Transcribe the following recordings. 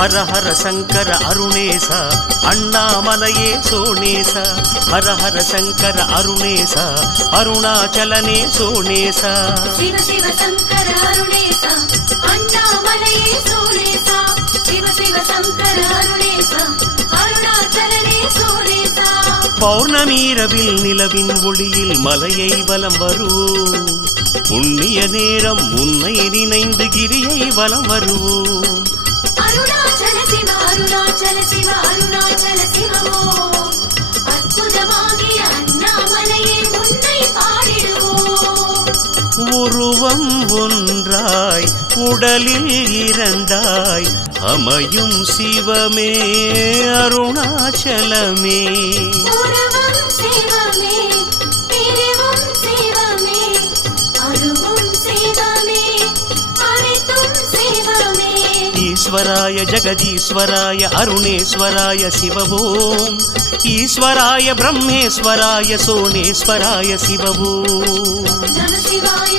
ஹர ஹர சங்கர அருணேச அண்ணாமலையே சோனேச. ஹர ஹர சங்கர அருணேச அருணாச்சலனே சோனேச. சிவ சிவ சங்கர அருணேச அண்ணாமலையே சோனேச. சிவ சிவ சங்கர அருணேச அருணாச்சலனே சோனேச. பௌர்ணமீரவில் நிலவின் ஒளியில் மலையை வலம் வருவோம் புண்ணிய நேரம் உன்னை நினைந்து கிரியை வலம் வருவோம் அருணாச்சல சிவ அருணாச்சல சிவமோ? அற்புதமாகிய அண்ணாமலையே உன்னை பாடிடுவோம். உருவம் ஒன்றாய் உடலில் இரண்டாய் அமையும் சிவமே அருணாச்சலமே. உருவம் சிவமே ஈஸ்வராய ஜெகதீஸ்வராய அருணேஸ்வராய சிவவோம் ஈஸ்வராய பிரம்மேஸ்வராய சோனேஸ்வராய சிவவோம் நம சிவாய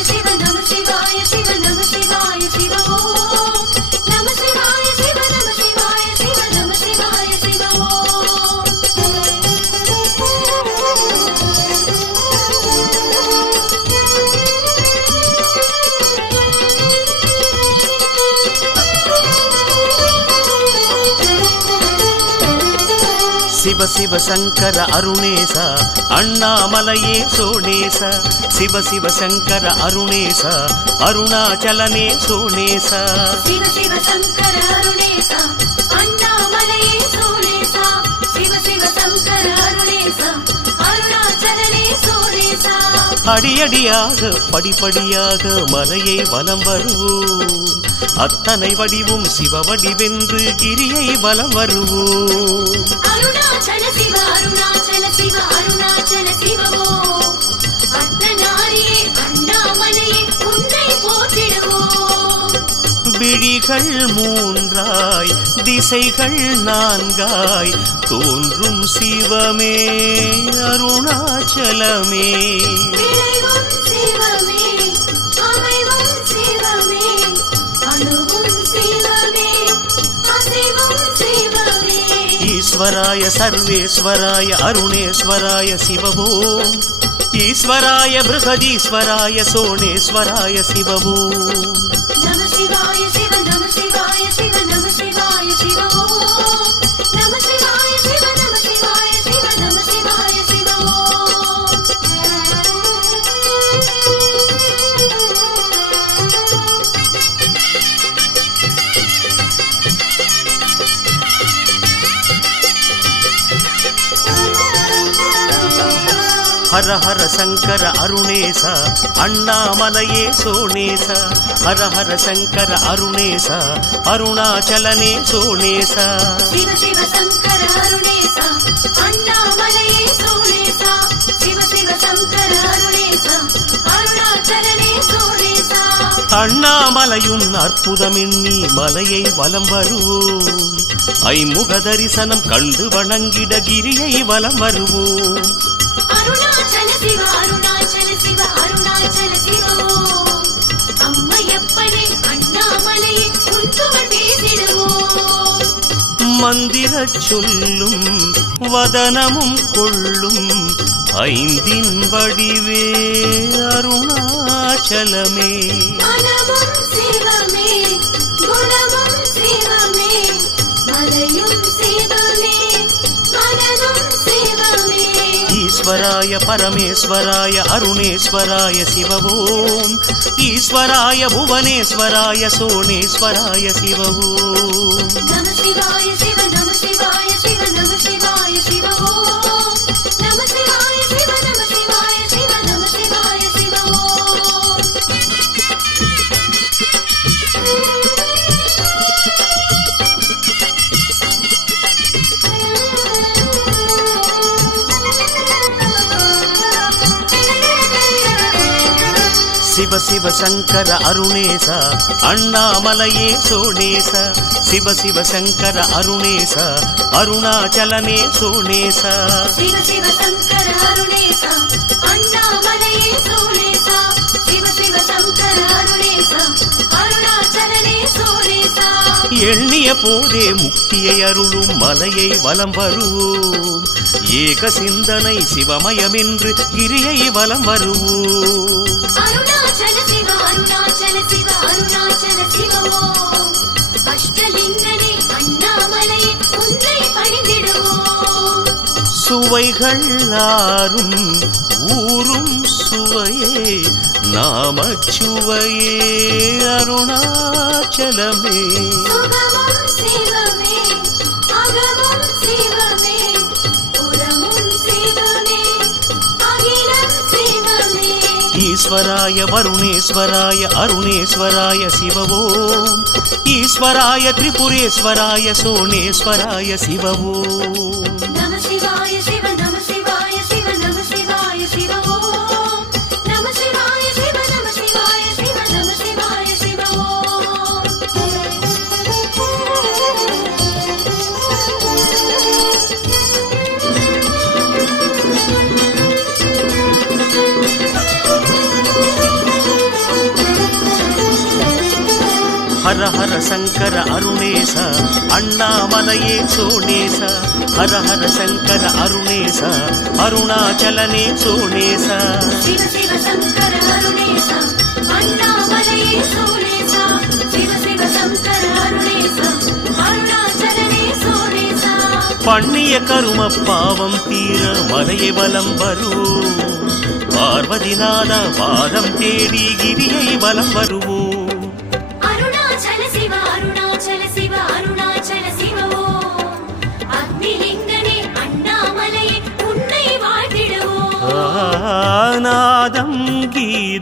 சிவ சிவ சங்கர அருணேச அண்ணாமலையே சோனேச. சிவ சிவ சங்கர அருணேச அருணாச்சலனே சோனேச. சிவ சிவ சங்கர அருணேச அண்ணாமலையே சோனேச. சிவ சிவ சங்கர அருணேச அருணாச்சலனே சோனேச. அடியடியாக படிப்படியாக மலையை வலம் வருவோம் அத்தனை வடிவும் சிவ வடிவென்று கிரியை வலம் வருவோம் விழிகள் மூன்றாய் திசைகள் நான்காய் தோன்றும் சிவமே அருணாச்சலமே. ஈஸ்வராய சர்வேஸ்வராய அருணேஸ்வராய சிவவோம் ஈஸ்வராய பிருகதீஸ்வராய சோணேஸ்வராய சிவவோம் ஹர ஹர சங்கர அருணேச அண்ணாமலையே சோனேச ஹர ஹர சங்கர அருணேச அருணாச்சலனே சோனேச சிவ சிவ சங்கர அருணேச அண்ணாமலையே சோனேச சிவ சிவ சங்கர அருணேச அருணாச்சலனே சோனேச அண்ணாமலையுன் அற்புதமெண்ணி மலையை வலம் வருவோம் ஐமுக தரிசனம் கண்டு வணங்கிட கிரியை வலம் வருவோம் மந்திரச் சொல்லும் வதனமும் கொள்ளும் ஐந்தின் வடிவே அருணாச்சலமே. சிவமே குணமும் சிவமே மலையும் சிவமே ஈஸ்வராய பரமேஸ்வராய அருணேஸ்வராய சிவவோம் ஈஸ்வராய புவனேஸ்வராய சோனேஸ்வராய சிவவோம் நம சிவாய சிவ சிவ சங்கர அருணேச அண்ணாமலையே சோனேச. சிவ சிவ சங்கர அருணேச அருணாச்சலனே சோனேச. சிவ சிவ சங்கர அருணேச அண்ணாமலையே சோனேச. சிவ சிவ சங்கர அருணேச அருணாச்சலனே சோனேச. எண்ணிய போதே முக்தியை அருளும் மலையை வலம் வருவோம். ஏக சிந்தனை சிவமயமென்று கிரியை வலம் வருவோம். அருணாச்சல சுவைகள் ஆறும் ஊரும் சுவையே நாமச்சுவையே அருணாச்சலமே. ஈஸ்வராய வருணேஸ்வராய அருணேஸ்வராய சிவவோம். ஈஸ்வராய திரிபுரேஸ்வராய சோணேஸ்வராய சிவவோம். நம சிவாய ஹர ஹர சங்கர அருணேச அண்ணாமலையே சோணேச ஹர ஹர சங்கர அருணேச அருணாச்சலனே சோணேச சிவ சிவ சங்கர அருணேச அண்ணாமலையே சோழேசா சிவ சிவ சங்கர அருணேச அருணாச்சலனே சோழேசா பண்ணிய கரும பாவம் தீர மலையை வலம் வருவோம் பார்வதிநாத பாதம் தேடி கிரியை வலம் வருவோம் அண்ணாமலையே உன்னை வாழ்த்திடுவோம் ஆநாதம் கீத